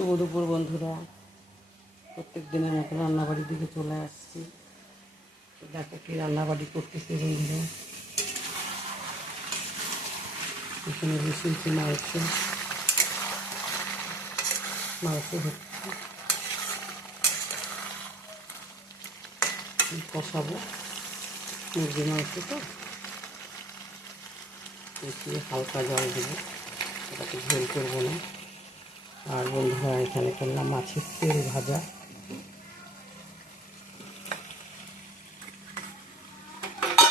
শুভ দুপুর বন্ধুরা, প্রত্যেক দিনের মতো রান্নাবাড়ির দিকে চলে আসছি। দেখো কি রান্নাবাড়ি করতেছি বন্ধুরা। এখানে বসিয়েছি মাংস হচ্ছে, কষাবো মুরগি মাংস তো, একটু হালকা জল দেবো, এটাকে ঝোল করবো না। আর বন্ধুরা এখানে করলাম মাছের তেল ভাজা,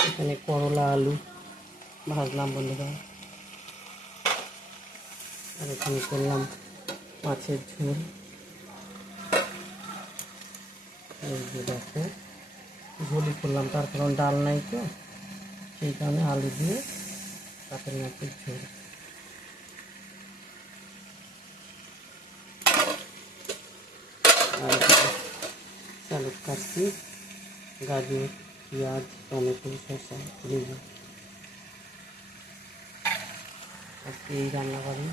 এখানে করলা আলু ভাজলাম বন্ধুরা। আর এখানে করলাম মাছের ঝোল। এই যে দেখো ঝোলই করলাম, তার কারণ ডাল নাই তো, সেই কারণে আলু দিয়ে তারপরে মাছের ঝোল। আর চালক কাটছি, গাজর, পেঁয়াজ, টমেটো, শসা, লেবু। আজকে এই রান্না করি,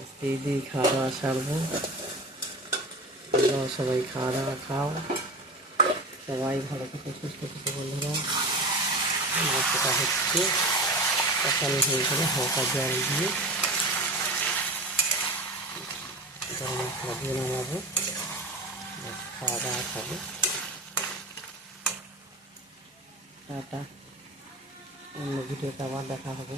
আজকে এই দিয়ে খাওয়া দাওয়া সারবো। সবাই খাওয়া দাওয়া খাও, সবাই ভালো থেকে সুস্থ থেকে বন্ধুরা। মাছটা হচ্ছে কষানো হয়ে গেলে হালকা জল দিয়ে গরম মশলা দিয়ে নামাবো, খাওয়া দাওয়া খাবো। টাটা, অন্য ভিডিওতে আবার দেখা হবে।